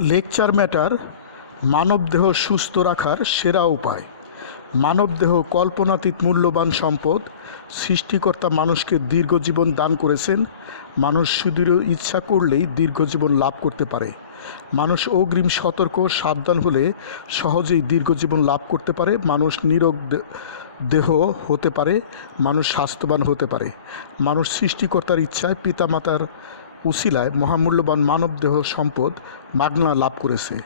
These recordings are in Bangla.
লেকচার ম্যাটার, মানবদেহ সুস্থ রাখার সেরা উপায়। মানবদেহ কল্পনাতীত মূল্যবান সম্পদ, সৃষ্টিকর্তা মানুষকে দীর্ঘজীবন দান করেছেন। মানুষ সুদৃঢ় ইচ্ছা করলেই দীর্ঘজীবন লাভ করতে পারে। মানুষ অগ্রিম সতর্ক সাবধান হলে সহজেই দীর্ঘজীবন লাভ করতে পারে। মানুষ নিরোগ দেহ হতে পারে। মানুষ স্বাস্থ্যবান হতে পারে। মানুষ সৃষ্টিকর্তার ইচ্ছায় পিতামাতার উসিলায় মহামূল্যবান মানবদেহ সম্পদ মাগনা লাভ করেছে।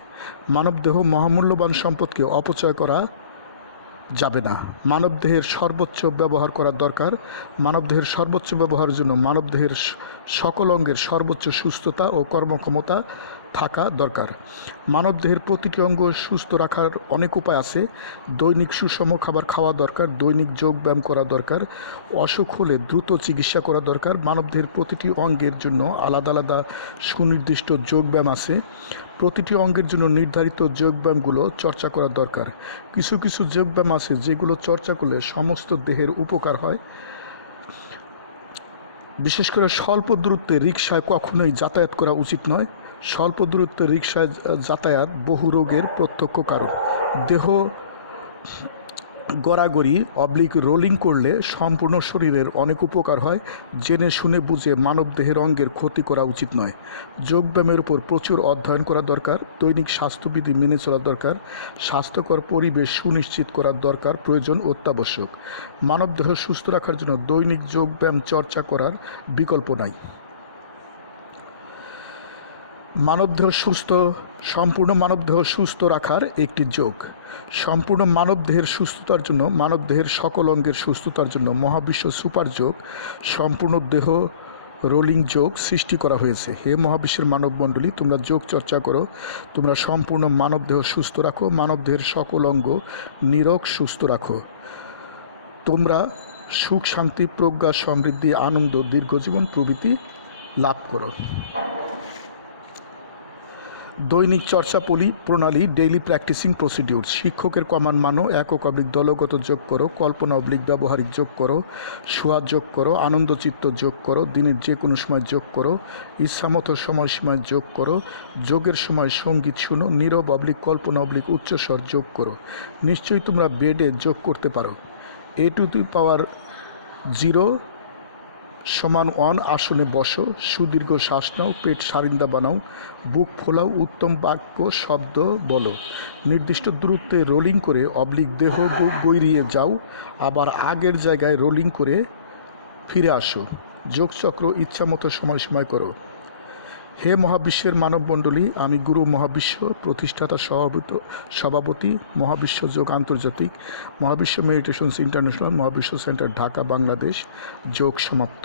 মানবদেহ মহামূল্যবান সম্পদকে অপচয় করা যাবে না। মানবদেহের সর্বোচ্চ ব্যবহার করা দরকার। মানবদেহের সর্বোচ্চ ব্যবহারের জন্য মানবদেহের সকল অঙ্গের সর্বোচ্চ সুস্থতা ও কর্মক্ষমতা থাকা দরকার। মানবদেহের প্রতিটি অঙ্গ সুস্থ রাখার অনেক উপায় আছে। দৈনিক সুষম খাবার খাওয়া দরকার, দৈনিক যোগ ব্যায়াম করা দরকার, অসুখ হলে দ্রুত চিকিৎসা করা দরকার। মানবদেহের প্রতিটি অঙ্গের জন্য আলাদা আলাদা সুনির্দিষ্ট যোগ ব্যায়াম আছে। প্রতিটি অঙ্গের জন্য নির্ধারিত যোগব্যায়ামগুলো চর্চা করা দরকার। কিছু কিছু যোগব্যায়াম আছে যেগুলো চর্চা করলে সমস্ত দেহের উপকার হয়। বিশেষ করে স্বল্প দূরত্বে রিক্সায় কখনোই যাতায়াত করা উচিত নয়। স্বল্প দূরত্বে রিক্সায় যাতায়াত বহু রোগের প্রত্যক্ষ কারণ। দেহ গড়াগড়ি অবলিক রোলিং করলে সম্পূর্ণ শরীরের অনেক উপকার হয়। জেনে শুনে বুঝে মানবদেহের অঙ্গের ক্ষতি করা উচিত নয়। যোগব্যায়ামের উপর প্রচুর অধ্যয়ন করা দরকার, দৈনিক স্বাস্থ্যবিধি মেনে চলা দরকার, স্বাস্থ্যকর পরিবেশ সুনিশ্চিত করার দরকার, প্রয়োজন অত্যাবশ্যক। মানবদেহ সুস্থ রাখার জন্য দৈনিক যোগব্যায়াম চর্চা করার বিকল্প নাই। মানবদেহ সুস্থ, সম্পূর্ণ মানবদেহ সুস্থ রাখার একটি যোগ। সম্পূর্ণ মানবদেহের সুস্থতার জন্য, মানবদেহের সকল অঙ্গের সুস্থতার জন্য মহাবিশ্ব সুপার যোগ, সম্পূর্ণ দেহ রোলিং যোগ সৃষ্টি করা হয়েছে। হে মহাবিশ্বের মানবমণ্ডলী, তোমরা যোগ চর্চা করো, তোমরা সম্পূর্ণ মানবদেহ সুস্থ রাখো, মানবদেহের সকল অঙ্গ নিরোগ সুস্থ রাখো। তোমরা সুখ, শান্তি, প্রজ্ঞা, সমৃদ্ধি, আনন্দ দীর্ঘজীবন প্রভৃতি লাভ করো। দৈনিক চর্চা পলি প্রণালী ডেইলি প্র্যাকটিসিং প্রসিডিউর শিক্ষকের কমান মানো, একক অবলিক দলগত যোগ করো, কল্পনা অবলিক ব্যবহারিক যোগ করো সোয়া যোগ করো আনন্দচিত্ত যোগ করো, দিনের যে কোনো সময় যোগ করো, ইচ্ছামতো সময়সীমায় যোগ করো, যোগের সময় সংগীত শুনো, নীরব অবলিক, কল্পনা অবলিক, উচ্চস্বর যোগ করো। নিশ্চয়ই তোমরা বেডে যোগ করতে পারো। A to the power zero সমান অন আসনে বসো, সুদীর্ঘ শ্বাস নাও, পেট সারিন্দা বানাও, বুক ফোলাও, উত্তম বাক্য, শব্দ বলো। নির্দিষ্ট দূরত্বে রোলিং করে অবলিক দেহ গৈরিয়ে যাও, আবার আগের জায়গায় রোলিং করে ফিরে আসো। যোগচক্র ইচ্ছামতো সময় সময় করো। হে মহাবিশ্বের মানবমণ্ডলী, আমি গুরু মহাবিশ্ব, প্রতিষ্ঠাতা, সভাপত, সভাপতি, মহাবিশ্ব যোগ আন্তর্জাতিক, Mahabishwa meditations international, Mahabishwa centre, Dhaka, Bangladesh, যোগ সমাপ্ত।